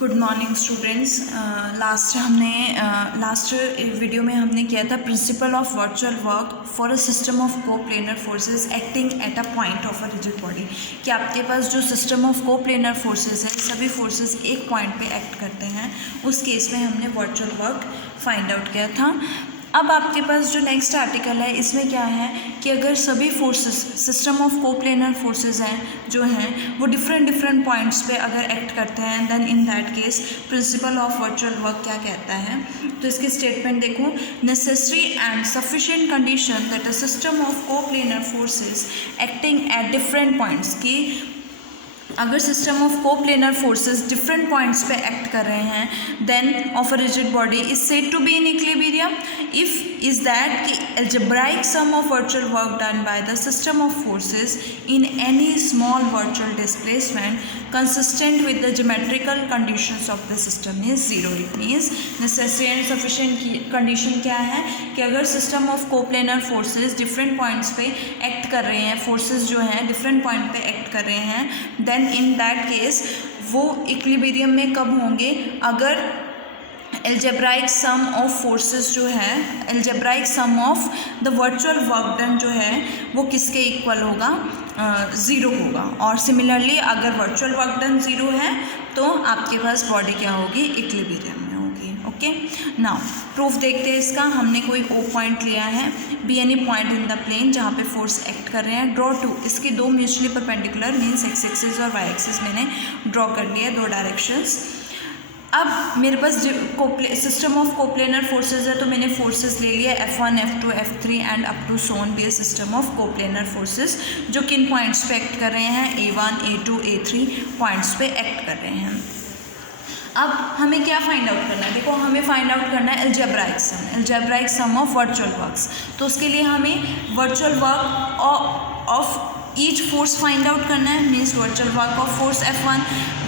Good morning students. Last video में हमने किया था principal of virtual work for a system of coplanar forces acting at a point of a rigid body. कि आपके पास जो सिस्टम ऑफ कोप्लेनर फोर्सेस है, सभी फोर्सेस एक पॉइंट पे एक्ट करते हैं। उस केस में हमने वर्चुअल वर्क फाइंड आउट किया था। अब आपके पास जो नेक्स्ट आर्टिकल है, इसमें क्या है कि अगर सभी forces system of coplanar forces हैं जो हैं वो डिफरेंट पॉइंट्स पे अगर एक्ट करते हैं, then in that case principle of virtual work क्या कहता है। तो इसकी स्टेटमेंट देखो, necessary and sufficient condition that a system of coplanar forces acting at different points, की अगर system of coplanar forces different points पे एक्ट कर रहे हैं then of a rigid body is said to be in equilibrium if is that कि algebraic sum of virtual work done by the system of forces in any small virtual displacement consistent with the geometrical conditions of the system is zero. It means necessary and sufficient condition क्या है कि अगर system of coplanar forces different points पे act कर रहे हैं, forces जो हैं डिफरेंट पॉइंट पे एक्ट कर रहे हैं, देन इन दैट केस वो इक्विलिब्रियम में कब होंगे, अगर एल्जेब्राइक सम ऑफ फोर्सेस जो है, algebraic sum of the virtual work done जो है वो किसके इक्वल होगा, ज़ीरो होगा। और सिमिलरली अगर वर्चुअल वर्क डन ज़ीरो है तो आपके पास बॉडी क्या होगी, इक्विलिब्रियम में होगी। ओके, नाउ प्रूफ देखते हैं इसका। हमने कोई ओ पॉइंट लिया है, B any point in the plane जहाँ पे फोर्स एक्ट कर रहे हैं। ड्रॉ टू, इसके दो mutually perpendicular means X axis और वाई एक्सिस मैंने ड्रॉ कर लिया, दो डायरेक्शंस। अब मेरे पास सिस्टम ऑफ कोप्लेनर फोर्सेस है तो मैंने फोर्सेस ले लिया F1, F2, F3 and up to so on be a system of coplanar forces जो किन पॉइंट्स पे एक्ट कर रहे हैं, A1, A2, A3 पॉइंट्स पे एक्ट कर रहे हैं। अब हमें क्या फाइंड आउट करना है, देखो हमें फाइंड आउट करना है algebraic sum of virtual works. तो उसके लिए हमें virtual work of each force find out करना है, means virtual work of force F1,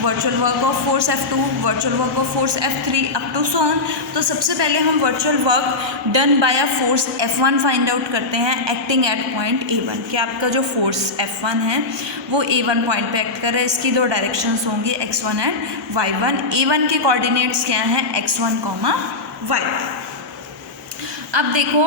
virtual work of force F2, virtual work of force F3 up to so on. तो सबसे पहले हम virtual work done by a force F1 find out करते हैं acting at point A1। कि आपका जो force F1 है वो A1 पॉइंट पे एक्ट कर रहा है। इसकी दो डायरेक्शंस होंगी X1 एंड Y1। A1 के कोऑर्डिनेट्स क्या हैं, X1, Y1। अब देखो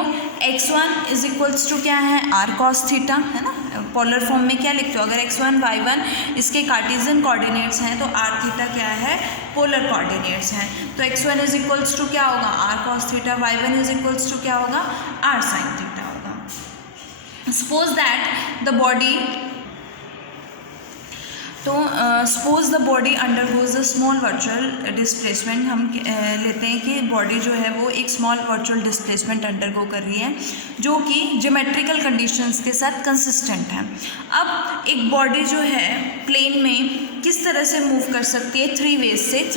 x1 इज इक्वल्स टू क्या है, r cos थीटा, है ना। पोलर फॉर्म में क्या लिखते हो, अगर x1, y1 इसके कार्टेशियन कोऑर्डिनेट्स हैं तो r थीटा क्या है, पोलर कोऑर्डिनेट्स हैं। तो x1 इज इक्वल्स टू क्या होगा, r cos theta, y1 is equals to क्या होगा, r sin थीटा होगा। सपोज दैट द बॉडी, तो suppose the body undergoes a small virtual displacement. हम लेते हैं कि बॉडी जो है वो एक स्मॉल वर्चुअल डिस्प्लेसमेंट अंडरगो कर रही है जो कि ज्योमेट्रिकल कंडीशंस के साथ कंसिस्टेंट है। अब एक बॉडी जो है प्लेन में किस तरह से मूव कर सकती है, थ्री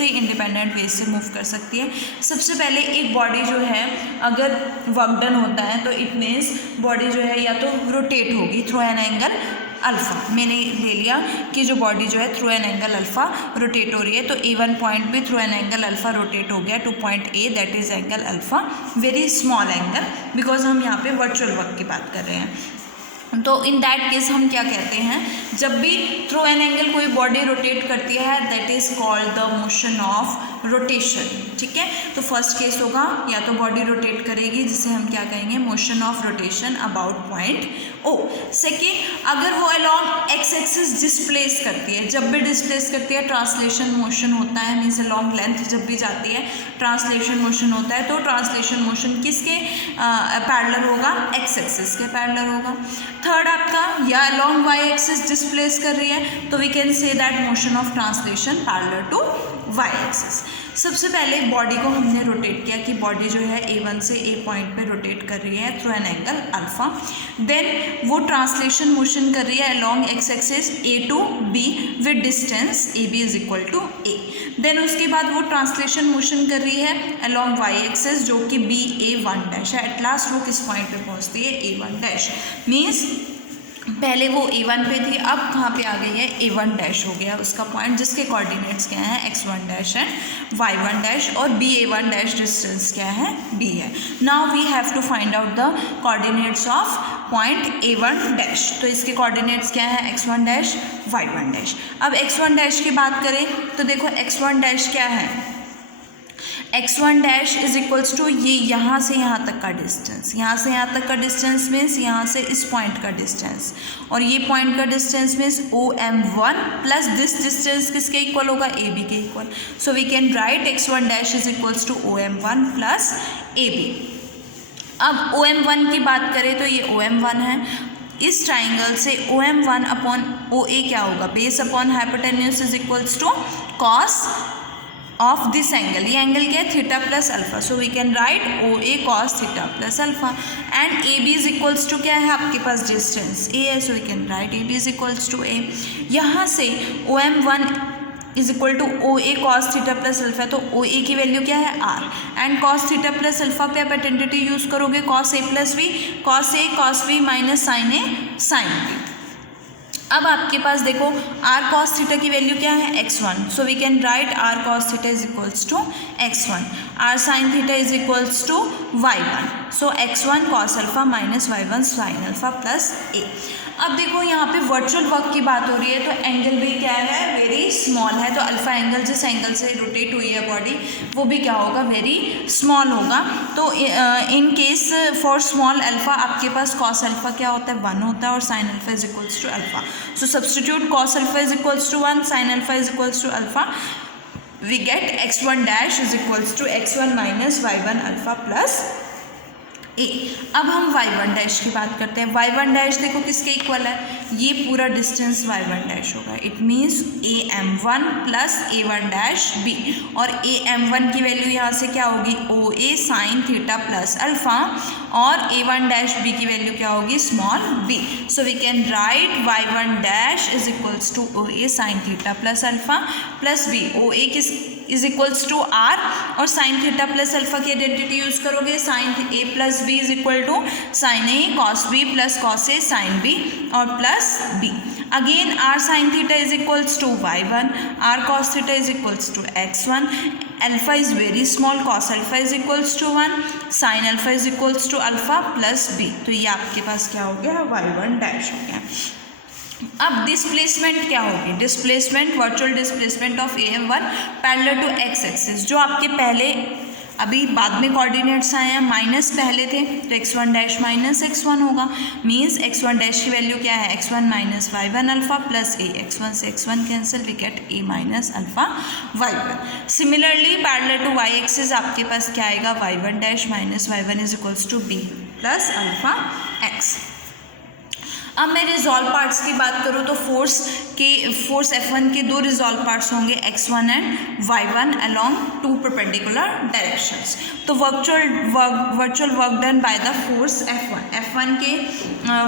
इंडिपेंडेंट वेज से मूव कर सकती है। सबसे पहले एक बॉडी जो है अगर वर्क डन होता है तो इट मीन्स बॉडी जो है या तो रोटेट होगी थ्रू एन एंगल अल्फ़ा। मैंने ले लिया कि जो बॉडी जो है through an angle alpha rotate हो रही है, तो A1 पॉइंट भी through an angle alpha rotate हो गया two point A, that is angle alpha, very small angle, because हम यहाँ पे वर्चुअल वर्क की बात कर रहे हैं। तो इन दैट केस हम क्या कहते हैं, जब भी थ्रू एन एंगल कोई बॉडी रोटेट करती है that is called the motion of rotation. ठीक है, तो फर्स्ट केस होगा या तो बॉडी रोटेट करेगी जिसे हम क्या कहेंगे, motion of rotation about point O। Second, अगर वो अलॉन्ग एक्स एक्सिस डिस्प्लेस करती है, जब भी डिस्प्लेस करती है ट्रांसलेशन मोशन होता है, मीन्स अलॉन्ग लेंथ जब भी जाती है ट्रांसलेशन मोशन होता है, तो ट्रांसलेशन मोशन किसके पैरेलल होगा, एक्स एक्सिस के पैरेलल होगा। थर्ड आपका या अलॉन्ग वाई एक्सिस डिस्प्लेस कर रही है तो we can say that motion of translation parallel to Y axis. सबसे पहले बॉडी को हमने रोटेट किया कि बॉडी जो है A1 से A पॉइंट पे रोटेट कर रही है through an angle alpha, then वो ट्रांसलेशन मोशन कर रही है along X axis A to B with distance AB is equal to A। देन उसके बाद वो ट्रांसलेशन मोशन कर रही है अलॉन्ग वाई एक्सिस जो कि BA1 डैश है। एट लास्ट वो किस पॉइंट पे पहुंचती है, A1 डैश। मीन्स पहले वो A1 पे थी, अब कहाँ पे आ गई है, A1 डैश हो गया उसका पॉइंट, जिसके कोऑर्डिनेट्स क्या हैं, x1 dash and y1 dash, और BA1 डैश डिस्टेंस क्या है, B है। Now we have to find out the coordinates of point A1 dash. तो इसके कोऑर्डिनेट्स क्या है, x1 डैश y1 डैश। अब x1 डैश की बात करें तो देखो x1 डैश क्या है, x1 dash is equals to ये यहाँ से यहाँ तक का डिस्टेंस, यहाँ से यहाँ तक का डिस्टेंस मीन्स यहाँ से इस पॉइंट का डिस्टेंस, और ये पॉइंट का distance means OM1 plus this distance किसके इक्वल होगा, AB के इक्वल। So we can write x1 dash is equals to OM1 plus AB। अब OM1 की बात करें तो ये OM1 है, इस ट्राइंगल से OM1 अपॉन OA क्या होगा, base upon hypotenuse is equals to cos of this angle, ये एंगल क्या है, theta plus alpha. So we can write OA cos theta plus alpha, and AB is equals to क्या है आपके पास, distance A है, so we can write AB is equals to A। यहाँ से OM1 is equal to OA cos theta plus alpha, तो OA की value क्या है, R, and cos theta plus alpha पे आप आइडेंटिटी यूज़ करोगे, cos A plus B, cos A cos B minus sine A sine B। अब आपके पास देखो r cos थीटा की वैल्यू क्या है, x1, so we can write r cos theta is equals to x1, r sin theta is equals to y1, so x1 cos alpha minus y1 sin alpha plus a। अब देखो यहाँ पे virtual work की बात हो रही है, तो एंगल भी क्या है, वेरी स्मॉल है, तो अल्फा एंगल जिस एंगल से रोटेट हुई है बॉडी वो भी क्या होगा, वेरी स्मॉल होगा। तो in case for small alpha आपके पास कॉस अल्फा क्या होता है, 1 होता है, और sine alpha is equals to alpha. So substitute cos alpha is equals to 1, sine alpha is equals to alpha, we get x1 dash is equals to x1 minus y1 alpha plus A। अब हम y1 dash की बात करते हैं। y1 dash देखो किसके equal है, ये पूरा डिस्टेंस y1 डैश होगा, it means AM1 plus A1 dash B, और AM1 की वैल्यू यहाँ से क्या होगी, OA sine theta plus alpha, और A1 डैश B की वैल्यू क्या होगी, small b। So we can write y1 dash is equals to OA sine theta plus alpha plus B। OA किस इज इक्वल्स टू R, और sine theta plus alpha की identity use करोगे, sine A plus B is equal to sine A cos B plus cos A sine B और plus B। Again R sign theta is equals to y1, R cos theta is equals to x1, alpha is very small, cos alpha is equals to 1, sine alpha is equals to alpha plus B। तो ये आपके पास क्या हो गया, y1 dash हो गया। अब डिस्प्लेसमेंट क्या होगी, displacement virtual displacement of AM1 parallel to x axis, जो आपके पहले अभी बाद में कोऑर्डिनेट्स आए हैं, माइनस पहले थे तो x1 डैश माइनस x1 होगा, मीन्स x1 डैश की वैल्यू क्या है, x1 minus y1 alpha plus a, x1 से x1 cancel, we get a minus alpha y1। Similarly parallel to y axis आपके पास क्या आएगा, y1 dash minus y1 is equals to b plus alpha x। अब मैं resolve parts की बात करूँ तो फोर्स F1 के दो रिजॉल्व पार्ट्स होंगे, x1 and y1 along two perpendicular directions. तो virtual work done by the force F1 के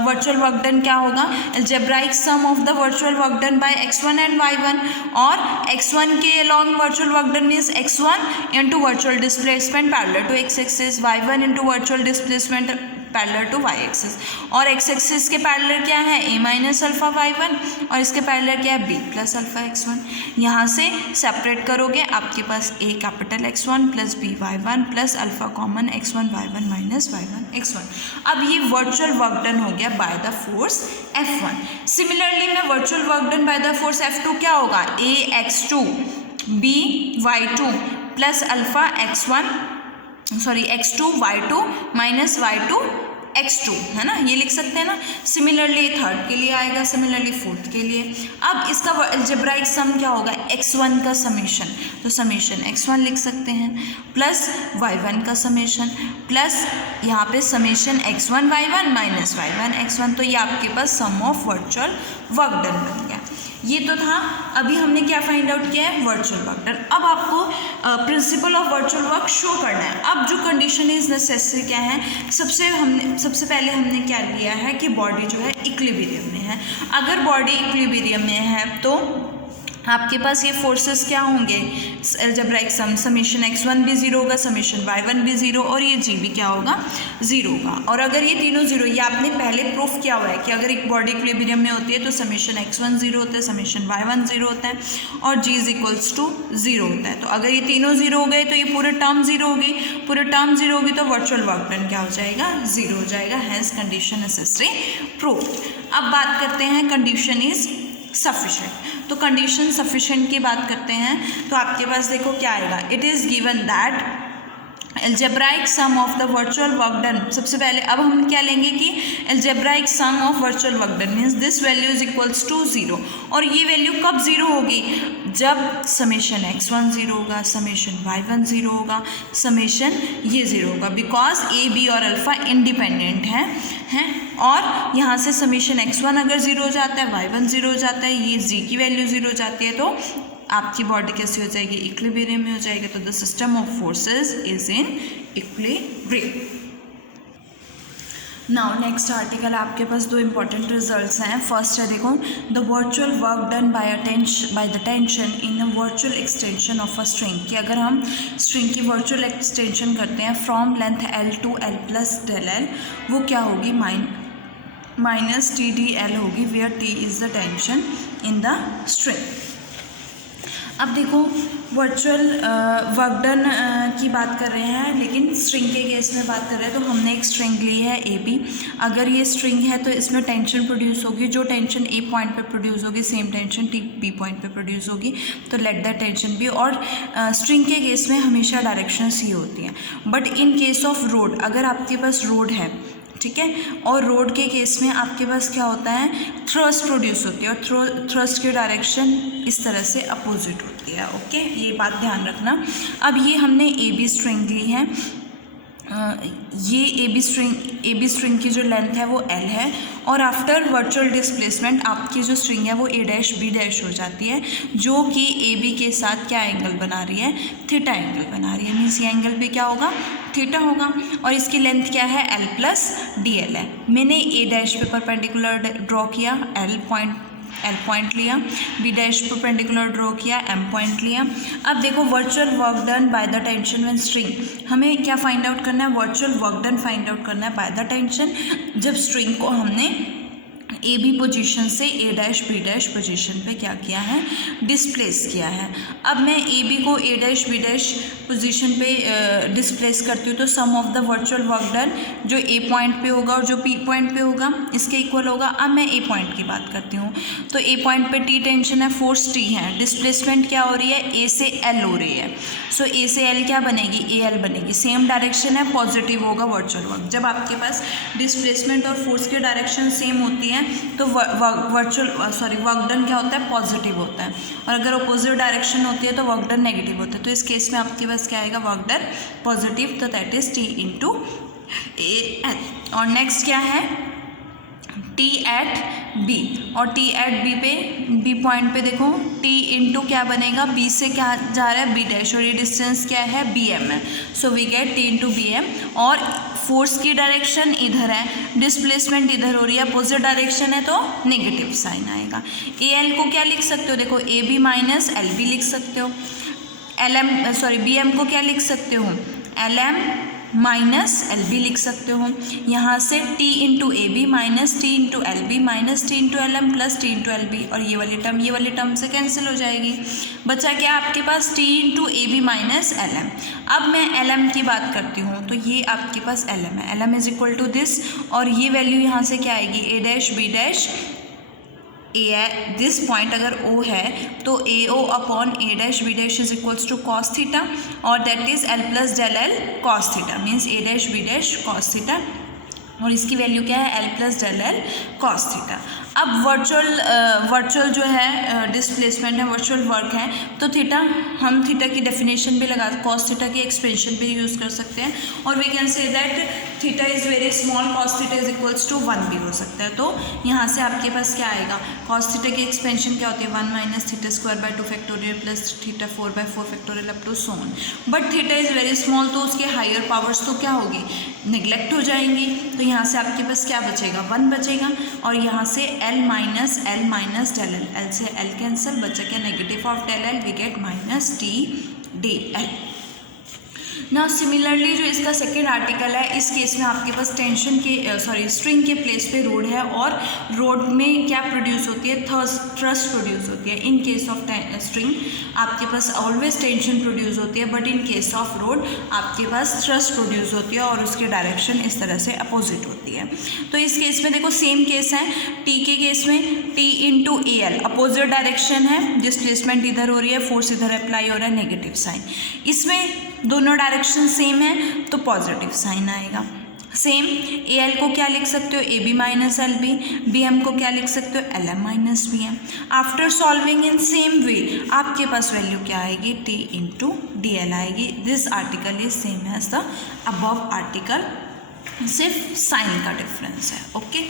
वर्चुअल वर्क डन क्या होगा, algebraic sum of the virtual work done by x1 and y1, और x1 के along virtual work done means x1 into virtual displacement parallel to x axis, y1 into virtual displacement parallel to y axis, और x axis के parallel क्या है, a minus alpha y1, और इसके parallel क्या है, b प्लस अल्फा x1। यहाँ से सेपरेट करोगे आपके पास a capital x1 plus b y1 plus alpha common x1 y1 minus y1 x1। अब ये वर्चुअल वर्क डन हो गया by the force F1। Similarly में virtual work done by the force F2 क्या होगा, a x2 b y2 plus alpha x2 y2 minus y2 x2, है ना, ये लिख सकते हैं ना। सिमिलरली थर्ड के लिए आएगा, सिमिलरली फोर्थ के लिए। अब इसका अलजेब्राइक सम क्या होगा, x1 का समेशन, तो समेशन x1 लिख सकते हैं प्लस y1 का समेशन प्लस यहाँ पे summation x1 y1 minus y1 x1। तो ये आपके पास सम ऑफ वर्चुअल वर्क डन बन गया। ये तो था, अभी हमने क्या फाइंड आउट किया है, वर्चुअल वर्क डन। अब आपको principal of virtual work show करना है। अब जो कंडीशन इज नेसेसरी क्या है, सबसे पहले हमने क्या लिया है कि बॉडी जो है इक्विलिब्रियम में है। अगर बॉडी इक्विलिब्रियम में है तो आपके पास ये फोर्सेस क्या होंगे, अलजेब्राइक सम, समेशन x1 भी 0 होगा, समेशन y1 भी 0, और ये g भी क्या होगा, 0 होगा। और अगर ये तीनों 0, ये आपने पहले प्रूफ किया हुआ है कि अगर एक बॉडी इक्विलिब्रियम में होती है तो समेशन x1 0 होता है, समेशन y1 0 होता है, और g इज इक्वल्स टू 0 होता है। तो अगर ये तीनों 0 हो गए तो ये पूरे टर्म 0 होगी, पूरे टर्म 0 होगी तो वर्चुअल वर्क डन क्या हो जाएगा, 0 हो जाएगा। Hence condition necessary proof. अब बात करते हैं कंडीशन इज सफिशेंट। तो कंडीशन सफिशेंट की बात करते हैं तो आपके पास देखो क्या आएगा, it is given that algebraic sum of the virtual work done. सबसे पहले अब हम क्या लेंगे कि algebraic sum of virtual work done means this value is equals to 0। और ये वैल्यू कब 0 होगी, जब समेशन x1 0 होगा, समेशन y1 0 होगा, समेशन ये 0 होगा, बिकॉज a b और अल्फ़ा इंडिपेंडेंट हैं। और यहाँ से समेशन x1 अगर 0 हो जाता है, y1 0 हो जाता है, ये g की वैल्यू 0 हो जाती है, तो आपकी बॉडी कैसी हो जाएगी, इक्विलिब्रियम में हो जाएगी। तो the system of forces is in equilibrium. Now next article आपके पास दो इंपॉर्टेंट रिजल्ट्स हैं। फर्स्ट है देखो, the virtual work done by the tension in a virtual extension of a string, कि अगर हम स्ट्रिंग की वर्चुअल एक्सटेंशन करते हैं from length L to L plus del L, वो क्या होगी, माइनस TDL होगी, where T is the tension in the string. अब देखो वर्चुअल वर्क डन की बात कर रहे हैं, लेकिन स्ट्रिंग के केस में बात कर रहे हैं। तो हमने एक स्ट्रिंग ली है AB, अगर ये स्ट्रिंग है तो इसमें टेंशन प्रोड्यूस होगी, जो टेंशन A पॉइंट पे प्रोड्यूस होगी सेम टेंशन B पॉइंट पे प्रोड्यूस होगी, तो लेट द टेंशन बी। और स्ट्रिंग के केस में हमेशा डायरेक्शंस ही होती हैं, but in case of road, अगर आपके पास रोड है, ठीक है, और रोड के केस में आपके पास क्या होता है, थ्रस्ट प्रोड्यूस होती है, और थ्रस्ट की डायरेक्शन इस तरह से अपोजिट होती है। ओके, ये बात ध्यान रखना। अब ये हमने AB स्ट्रिंग ली है, ये AB स्ट्रिंग की जो लेंथ है वो L है, और आफ्टर वर्चुअल डिस्प्लेसमेंट आपकी जो स्ट्रिंग है वो A डैश B डैश हो जाती है, जो कि AB के साथ क्या एंगल बना रही है, थीटा एंगल बना रही है। मीन्स ये एंगल पे क्या होगा, थीटा होगा, और इसकी लेंथ क्या है, L प्लस DL है। मैंने A डैश पे परपेंडिकुलर ड्रॉ किया, L पॉइंट लिया, B डैश परपेंडिकुलर ड्रॉ किया, M पॉइंट लिया। अब देखो virtual work done by the tension when string, हमें क्या फाइंड आउट करना है, virtual work done find out करना है बाय द टेंशन, जब स्ट्रिंग को हमने AB पोजीशन से A dash B dash position पे क्या किया है, डिस्प्लेस किया है। अब मैं AB को A dash B dash position पे डिस्प्लेस करती हूँ, तो sum of the virtual work done जो A पॉइंट पे होगा और जो B पॉइंट पे होगा इसके इक्वल होगा। अब मैं A पॉइंट की बात करती हूँ, तो A पॉइंट पे T टेंशन है, फोर्स T है, डिस्प्लेसमेंट क्या हो रही है, A से L हो रही है। सो A से L क्या बनेगी, AL बनेगी, सेम डायरेक्शन है, पॉजिटिव होगा वर्चुअल वर्क। जब आपके पास डिस्प्लेसमेंट और फोर्स की डायरेक्शन सेम होती है तो वर्क डन क्या होता है, पॉजिटिव होता है, और अगर अपोजिट डायरेक्शन होती है तो वर्क डन नेगेटिव होता है। तो इस केस में आपके पास क्या आएगा, वर्क डन पॉजिटिव, तो that is T into AL। और नेक्स्ट क्या है, T एट B, और T एट B पे B पॉइंट पे देखो T इंटू क्या बनेगा, B से क्या जा रहा है, B डैश, और ये डिस्टेंस क्या है, BM है। So we get T into BM, और फोर्स की डायरेक्शन इधर है, डिस्प्लेसमेंट इधर हो रही है, अपोजिट डायरेक्शन है तो नेगेटिव साइन आएगा। AL को क्या लिख सकते हो, देखो AB माइनस LB लिख सकते हो, BM को क्या लिख सकते हो, LM माइनस LB लिख सकते हो। यहाँ से T into AB minus T into LB minus T into LM plus T into LB, और ये वाली टर्म से कैंसिल हो जाएगी। बचा क्या आपके पास, T into AB minus LM। अब मैं LM की बात करती हूँ, तो ये आपके पास LM है, LM is equal to this, और ये वैल्यू यहाँ से क्या आएगी, A dash B dash, this point अगर O है तो AO upon A dash B dash is equals to cos theta, और that is L plus del L cos theta, means A dash B dash cos theta, और इसकी value क्या है, L plus del L cos theta. अब virtual जो है displacement है, virtual work है, तो थीटा हम थीटा की डेफिनेशन भी लगा, कॉस थीटा की एक्सप्रेशन भी यूज़ कर सकते हैं, और we can say that theta is very small, cos theta is equals to 1 भी हो सकता है। तो यहाँ से आपके पास क्या आएगा, कॉस थीटा की एक्सपेंशन क्या होती है, 1 minus theta square by 2 factorial plus theta 4 by 4 factorial up to so on. But theta is very small, तो उसके हायर पावर्स तो क्या होगी, निगलेक्ट हो जाएंगी, तो यहाँ से आपके पास क्या बचेगा, 1 बचेगा, और यहाँ से एल माइनस डेल एल से एल कैंसिल, बचा क्या negative of del L, we get minus T D L. ना सिमिलरली जो इसका सेकेंड आर्टिकल है, इस केस में आपके पास टेंशन के स्ट्रिंग के प्लेस पे रोड है और रोड में क्या प्रोड्यूस होती है, थ्रस्ट प्रोड्यूस होती है। इन केस ऑफ स्ट्रिंग आपके पास ऑलवेज टेंशन प्रोड्यूस होती है, but in case of road आपके पास थ्रस्ट प्रोड्यूस होती है और उसकी डायरेक्शन इस तरह से अपोजिट होती है। तो इस केस में देखो सेम केस है, टी के केस में T into A L opposite direction है, डिस्प्लेसमेंट इधर हो रही है, फोर्स इधर अप्लाई हो रहा है, नेगेटिव साइन। इसमें दोनों डायरेक्शन सेम है तो पॉजिटिव साइन आएगा। सेम ए एल को क्या लिख सकते हो, A B minus L B, B M को क्या लिख सकते हो, L M minus B M. After solving in same way आपके पास वैल्यू क्या आएगी, टी इंटू डी एल आएगी। This article is same as the above article, सिर्फ साइन का डिफरेंस है। ओके,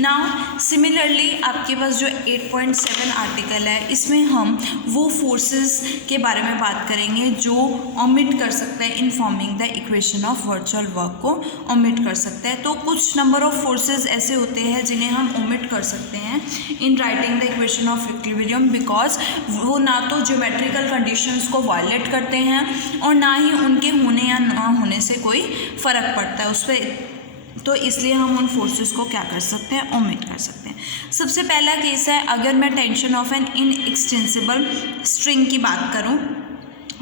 नाउ सिमिलरली आपके पास जो 8.7 आर्टिकल है, इसमें हम वो फोर्सेस के बारे में बात करेंगे जो ओमिट कर सकते हैं in forming the equation of virtual work को ओमिट कर सकते हैं। तो कुछ नंबर ऑफ फोर्सेस ऐसे होते हैं जिन्हें हम ओमिट कर सकते हैं in writing the equation of equilibrium, because वो ना तो ज्योमेट्रिकल कंडीशंस को वायलेट करते हैं और ना ही उनके होने या ना होने से कोई फ़र्क पड़ता है उस पर। तो इसलिए हम उन फोर्सेस को क्या कर सकते हैं, ओमिट कर सकते हैं। सबसे पहला केस है, अगर मैं tension of an inextensible string की बात करूं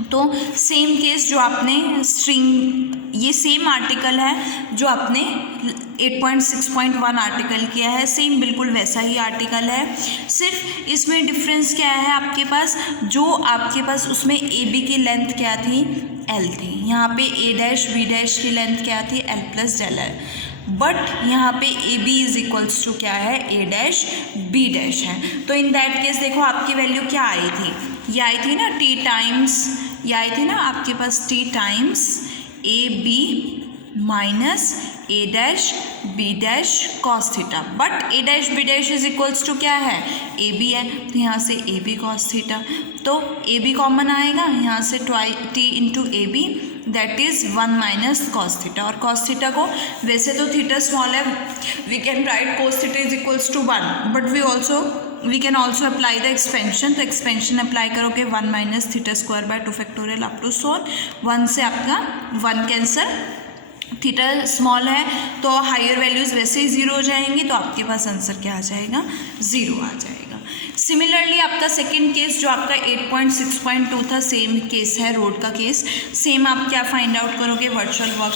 तो सेम केस जो आपने स्ट्रिंग, ये सेम आर्टिकल है जो आपने 8.6.1 आर्टिकल किया है, सेम बिल्कुल वैसा ही आर्टिकल है। सिर्फ इसमें डिफरेंस क्या है आपके पास, जो आपके पास उसमें ए बी की लेंथ क्या थी, एल थी, यहाँ पे ए डैश बी डैश की लेंथ क्या थी, L plus del L, but यहाँ पे A B is equals to क्या है, ए डैश बी डैश है। तो इन दैट केस देखो आपकी वैल्यू क्या आई थी, ये आई थी ना टी टाइम्स, ये आई थी ना आपके पास T times A B minus A dash B dash cos theta, but A dash B dash is equals to क्या है, ए बी है, तो यहाँ से ए बी कॉस थीटा, तो ए बी कॉमन आएगा, यहाँ से T into A B that is 1 minus cos theta. और कॉस थीटा को वैसे तो थीटा स्मॉल है, we can write cos theta is equals to 1, but we can also apply the expansion. तो expansion apply करोगे 1 minus theta square by 2 factorial up to सोन 1 से आपका 1 कैंसर, थीटा स्मॉल है तो हायर वैल्यूज़ वैसे ही 0 हो जाएंगी, तो आपके पास आंसर क्या आ जाएगा, 0 आ जाएगा। सिमिलरली आपका सेकंड केस जो आपका 8.6.2 था, सेम केस है रोड का केस। सेम आप क्या फाइंड आउट करोगे, वर्चुअल वर्क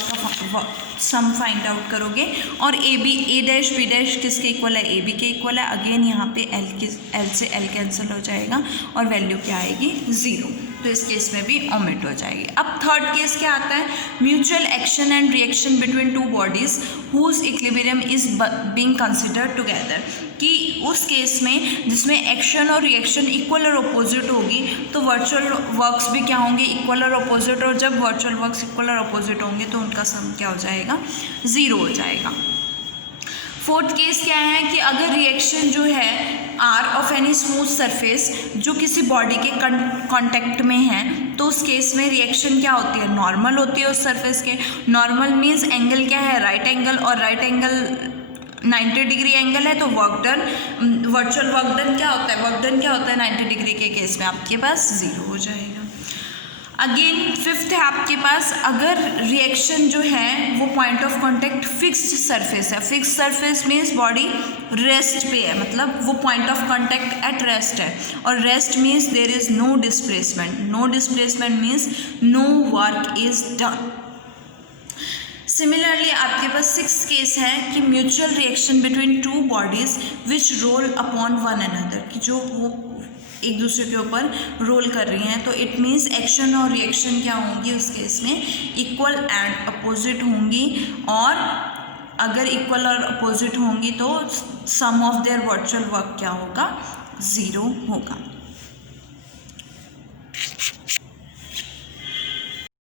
का सम फाइंड आउट करोगे, और ए डैश बी डैश किसके इक्वल है, ए बी के इक्वल है। अगेन यहाँ पे एल से एल कैंसिल हो जाएगा और वैल्यू क्या आएगी, 0, तो इस केस में भी ओमिट हो जाएगी। अब थर्ड केस क्या आता है, mutual action and reaction between two bodies whose equilibrium is being considered together, कि उस केस में जिसमें एक्शन और रिएक्शन इक्वल और अपोजिट होगी तो वर्चुअल वर्क्स भी क्या होंगे, इक्वल और अपोजिट, और जब वर्चुअल वर्क्स इक्वल और अपोजिट होंगे तो उनका सम क्या हो जाएगा, 0 हो जाएगा। फोर्थ केस क्या है कि अगर रिएक्शन जो है are of any smooth surface जो किसी बॉडी के कांटेक्ट में है, तो उस केस में रिएक्शन क्या होती है, नॉर्मल होती है उस सरफेस के। नॉर्मल मीन्स एंगल क्या है, राइट एंगल, और राइट एंगल 90 डिग्री एंगल है, तो work done, virtual work done क्या होता है, वर्क डन क्या होता है 90 डिग्री के केस में आपके पास 0 हो जाएगा। अगेन फिफ्थ है आपके पास, अगर रिएक्शन जो है वो point of contact fixed surface है, fixed surface means body rest पे है, मतलब वो point of contact at rest है, और rest means there is no displacement, no displacement means no work is done. Similarly आपके पास सिक्स्थ केस है कि mutual reaction between two bodies which roll upon one another, कि जो वो एक दूसरे के ऊपर रोल कर रही हैं, तो इट मीन्स एक्शन और रिएक्शन क्या होंगी उस केस में, इक्वल एंड अपोजिट होंगी, और अगर इक्वल और अपोजिट होंगी तो sum of their virtual work क्या होगा, 0 होगा।